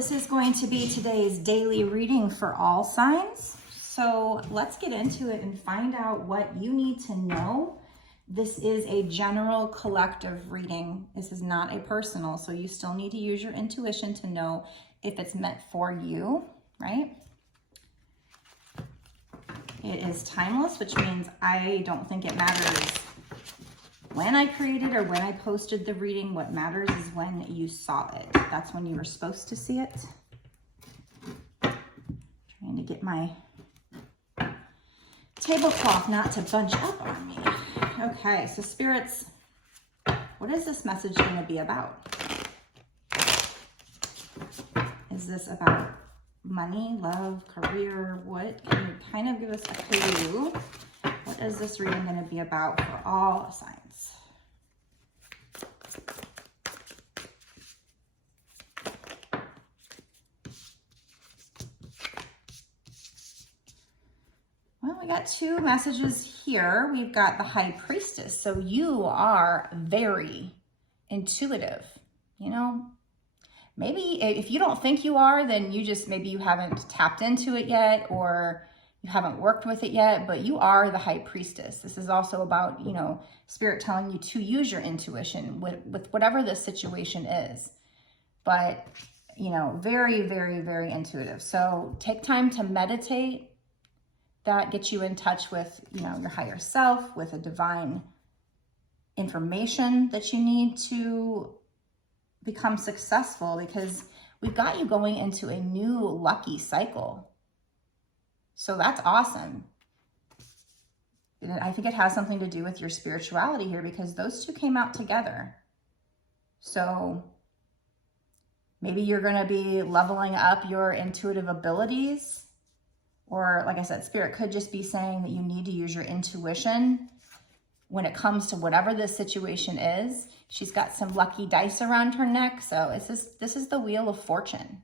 this is going to be today's daily reading for all signs. So let's get into it and find out what you need to know. This is a general collective reading. This is not a personal, so you still need to use your intuition to know if it's meant for you, right? It is timeless, which means I don't think it matters when I created or when I posted the reading. What matters is when you saw it. That's when you were supposed to see it. Trying to get my tablecloth not to bunch up on me. Okay, so spirits, what is this message going to be about? Is this about money, love, career? What can you kind of give us a clue? What is this reading going to be about for all signs? Well, we got two messages here. We've got the High Priestess. So you are very intuitive, you know? Maybe if you don't think you are, then maybe you haven't tapped into it yet, or you haven't worked with it yet, but you are the High Priestess. This is also about, you know, Spirit telling you to use your intuition with whatever the situation is. But, you know, very, very, very intuitive. So take time to meditate. That gets you in touch with, you know, your higher self, with a divine information that you need to become successful, because we've got you going into a new lucky cycle. So that's awesome. And I think it has something to do with your spirituality here, because those two came out together. So maybe you're going to be leveling up your intuitive abilities, or like I said, Spirit could just be saying that you need to use your intuition when it comes to whatever this situation is. She's got some lucky dice around her neck. So this is the Wheel of Fortune.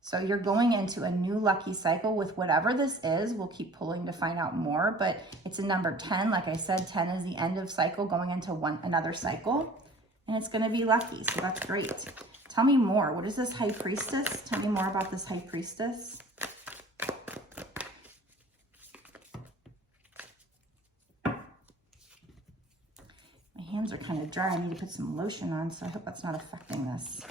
So you're going into a new lucky cycle with whatever this is. We'll keep pulling to find out more, but it's a number 10. Like I said, 10 is the end of cycle, going into another cycle, and it's going to be lucky. So that's great. Tell me more. What is this High Priestess? Tell me more about this High Priestess. Hands are kind of dry. I need to put some lotion on, so I hope that's not affecting this.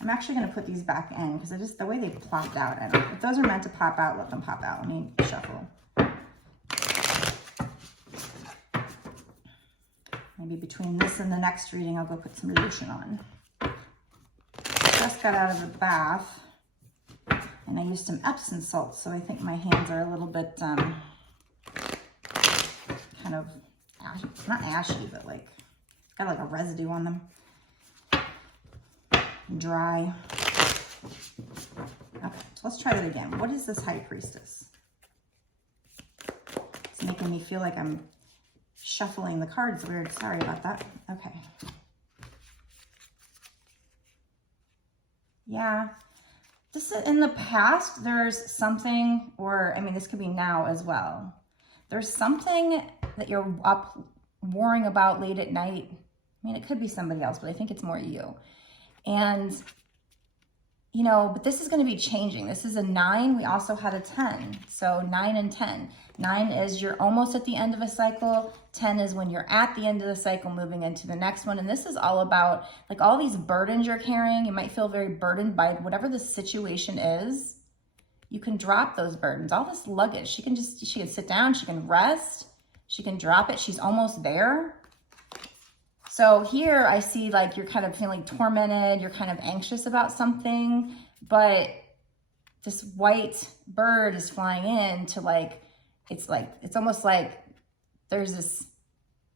I'm actually going to put these back in because the way they plopped out. I don't know. If those are meant to pop out, let them pop out. Let me shuffle. Maybe between this and the next reading, I'll go put some lotion on. Just got out of the bath, and I used some Epsom salts, so I think my hands are a little bit kind of ashy. Not ashy, but like got like a residue on them. Dry. Okay, so let's try that again. What is this High Priestess? It's making me feel like I'm shuffling the cards weird. Sorry about that. Okay. Yeah. This is, in the past, there's something, or I mean, this could be now as well. There's something that you're up worrying about late at night. I mean, it could be somebody else, but I think it's more you. And, you know, but this is going to be changing. This is a 9. We also had a 10. So 9 and 10. 9 is you're almost at the end of a cycle. 10 is when you're at the end of the cycle, moving into the next one. And this is all about like all these burdens you're carrying. You might feel very burdened by whatever the situation is. You can drop those burdens, all this luggage. She can sit down, she can rest, she can drop it. She's almost there. So here I see like you're kind of feeling tormented, you're kind of anxious about something, but this white bird is flying in to it's almost like there's this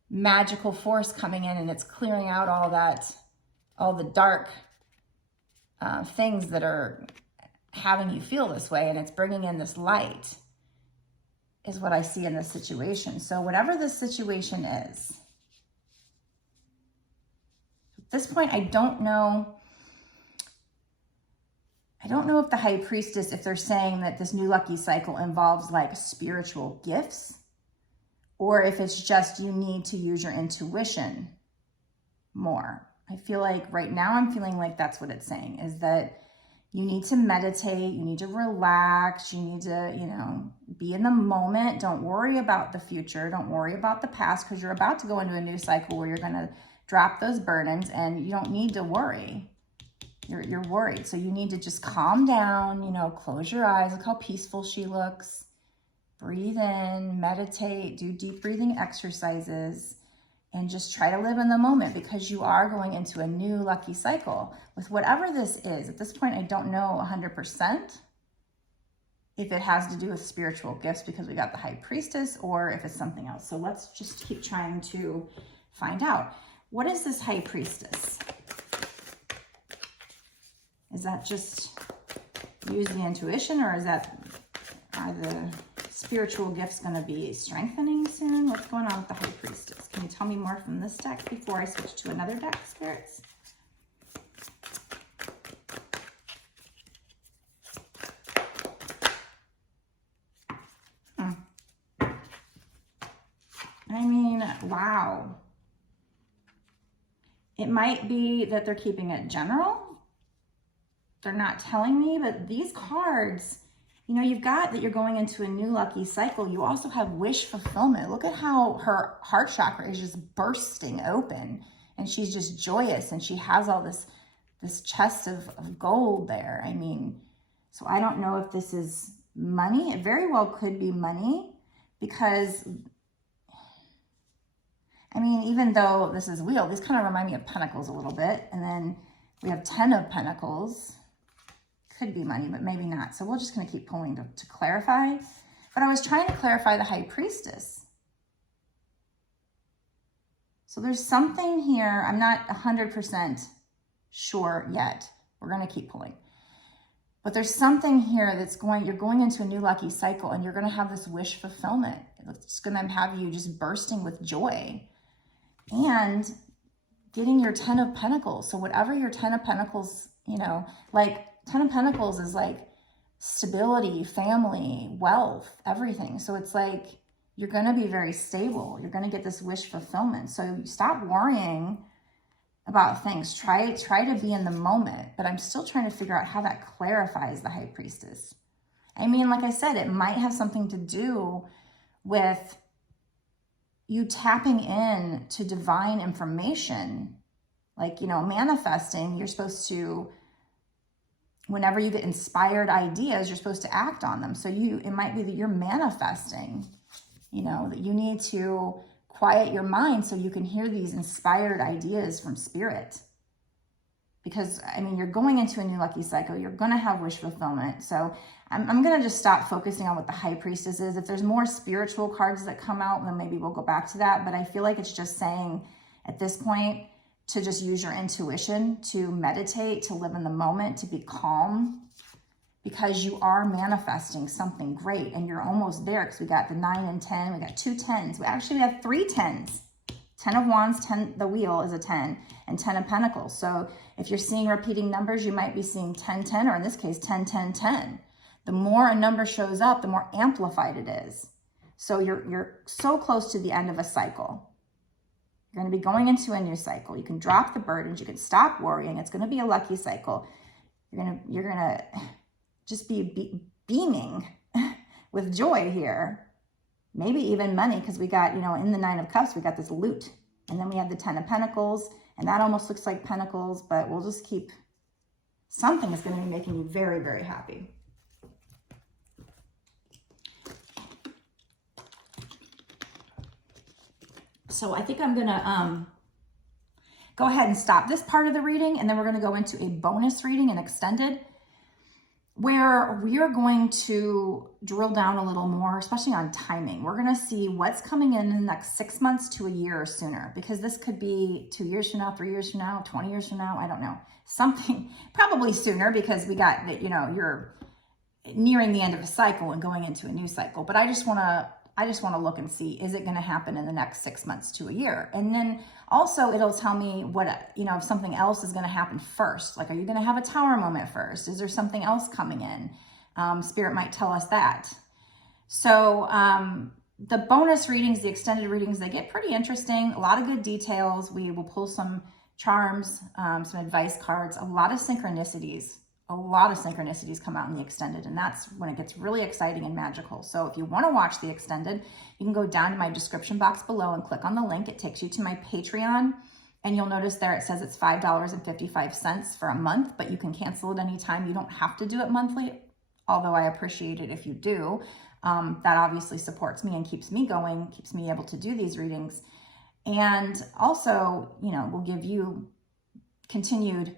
magical force coming in, and it's clearing out all the dark things that are having you feel this way, and it's bringing in this light, is what I see in this situation. So whatever this situation is, at this point, I don't know if the High Priestess, if they're saying that this new lucky cycle involves like spiritual gifts, or if it's just you need to use your intuition more. I feel like right now I'm feeling like that's what it's saying, is that You need to meditate, you need to relax, you need to, you know, be in the moment. Don't worry about the future, don't worry about the past, because you're about to go into a new cycle where you're going to drop those burdens, and you don't need to worry. You're worried, so you need to just calm down, you know, close your eyes, look how peaceful she looks. Breathe in, meditate, do deep breathing exercises, and just try to live in the moment, because you are going into a new lucky cycle with whatever this is. At this point, I don't know 100% if it has to do with spiritual gifts because we got the High Priestess, or if it's something else. So let's just keep trying to find out. What is this High Priestess? Is that just use the intuition, or is that, are the spiritual gifts going to be strengthening soon? What's going on with the High Priestess? Can you tell me more from this deck before I switch to another deck, spirits? I mean, wow. It might be that they're keeping it general. They're not telling me, but these cards, you know, you've got that you're going into a new lucky cycle. You also have wish fulfillment. Look at how her heart chakra is just bursting open, and she's just joyous, and she has all this chest of gold there. I mean, so I don't know if this is money. It very well could be money, because I mean, even though this is wheel, these kind of remind me of pentacles a little bit. And then we have 10 of pentacles. Could be money, but maybe not. So we're just going to keep pulling to clarify. But I was trying to clarify the High Priestess. So there's something here. I'm not 100% sure yet. We're going to keep pulling. But there's something here that's you're going into a new lucky cycle, and you're going to have this wish fulfillment. It's going to have you just bursting with joy. And getting your 10 of Pentacles. So whatever your 10 of Pentacles, you know, like 10 of Pentacles is like stability, family, wealth, everything. So it's like you're going to be very stable. You're going to get this wish fulfillment. So stop worrying about things. Try to be in the moment. But I'm still trying to figure out how that clarifies the High Priestess. I mean, like I said, it might have something to do with you tapping in to divine information, like, you know, manifesting. You're supposed to, whenever you get inspired ideas, you're supposed to act on them. So it might be that you're manifesting, you know, that you need to quiet your mind so you can hear these inspired ideas from spirit. Because, I mean, you're going into a new lucky cycle. You're going to have wish fulfillment. So I'm going to just stop focusing on what the High Priestess is. If there's more spiritual cards that come out, then maybe we'll go back to that. But I feel like it's just saying at this point to just use your intuition, to meditate, to live in the moment, to be calm, because you are manifesting something great, and you're almost there, because we got the 9 and 10. We got 2 10s. We actually have 3 10s. 10 of Wands, 10, the wheel is a 10, and 10 of Pentacles. So if you're seeing repeating numbers, you might be seeing 10, 10, or in this case, 10, 10, 10. The more a number shows up, the more amplified it is. So you're so close to the end of a cycle. You're going to be going into a new cycle. You can drop the burdens. You can stop worrying. It's going to be a lucky cycle. You're gonna just be beaming with joy here. Maybe even money, because we got, you know, in the 9 of Cups, we got this loot. And then we have the 10 of Pentacles, and that almost looks like Pentacles, but we'll just keep, something is going to be making you very, very happy. So I think I'm going to go ahead and stop this part of the reading, and then we're going to go into a bonus reading, an extended, where we are going to drill down a little more, especially on timing. We're going to see what's coming in the next 6 months to a year or sooner, because this could be 2 years from now, 3 years from now, 20 years from now. I don't know. Something probably sooner, because we got, you know, you're nearing the end of a cycle and going into a new cycle. But I just want to look and see, is it going to happen in the next 6 months to a year? And then also it'll tell me what, you know, if something else is going to happen first. Like, are you going to have a tower moment first? Is there something else coming in? Spirit might tell us that. So the bonus readings, the extended readings, they get pretty interesting. A lot of good details. We will pull some charms, some advice cards, a lot of synchronicities, a lot of synchronicities come out in the extended, and that's when it gets really exciting and magical. So if you want to watch the extended, you can go down to my description box below and click on the link. It takes you to my Patreon, and you'll notice there it says it's $5.55 for a month, but you can cancel it anytime. You don't have to do it monthly, although I appreciate it if you do. That obviously supports me and keeps me going, keeps me able to do these readings. And also, you know, will give you continued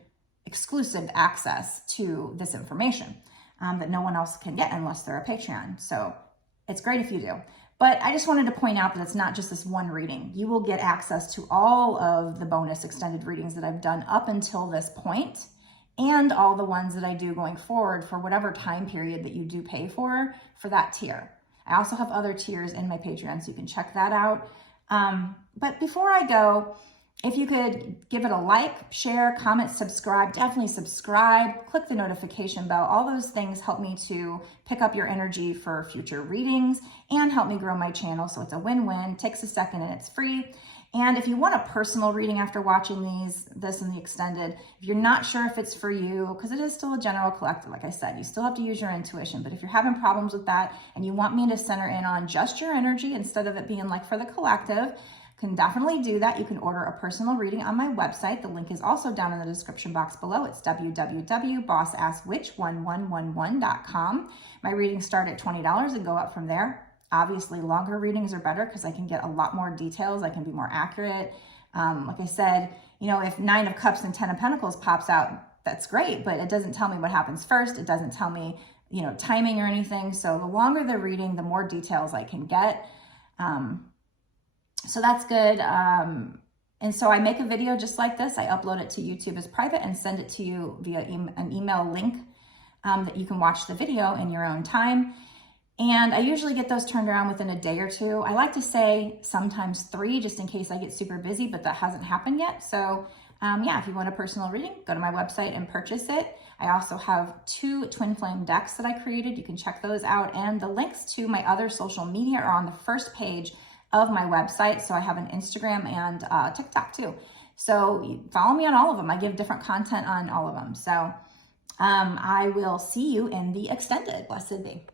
exclusive access to this information that no one else can get unless they're a Patreon. So it's great if you do. But I just wanted to point out that it's not just this one reading. You will get access to all of the bonus extended readings that I've done up until this point, and all the ones that I do going forward for whatever time period that you do pay for that tier. I also have other tiers in my Patreon, so you can check that out. But before I go, if you could give it a like, share, comment, subscribe, definitely subscribe, click the notification bell. All those things help me to pick up your energy for future readings and help me grow my channel. So it's a win-win, takes a second and it's free. And if you want a personal reading after watching this and the extended, if you're not sure if it's for you, because it is still a general collective, like I said, you still have to use your intuition. But if you're having problems with that and you want me to center in on just your energy instead of it being like for the collective, can definitely do that. You can order a personal reading on my website. The link is also down in the description box below. It's www.bossaskwitch1111.com. My readings start at $20 and go up from there. Obviously, longer readings are better because I can get a lot more details. I can be more accurate. Like I said, you know, if 9 of Cups and 10 of Pentacles pops out, that's great, but it doesn't tell me what happens first. It doesn't tell me, you know, timing or anything. So the longer the reading, the more details I can get. So that's good. And so I make a video just like this. I upload it to YouTube as private and send it to you via an email link that you can watch the video in your own time. And I usually get those turned around within a day or two. I like to say sometimes 3, just in case I get super busy, but that hasn't happened yet. So yeah, if you want a personal reading, go to my website and purchase it. I also have 2 Twinflame decks that I created. You can check those out. And the links to my other social media are on the first page of my website. So I have an Instagram and TikTok too. So follow me on all of them. I give different content on all of them. So I will see you in the extended. Blessed be.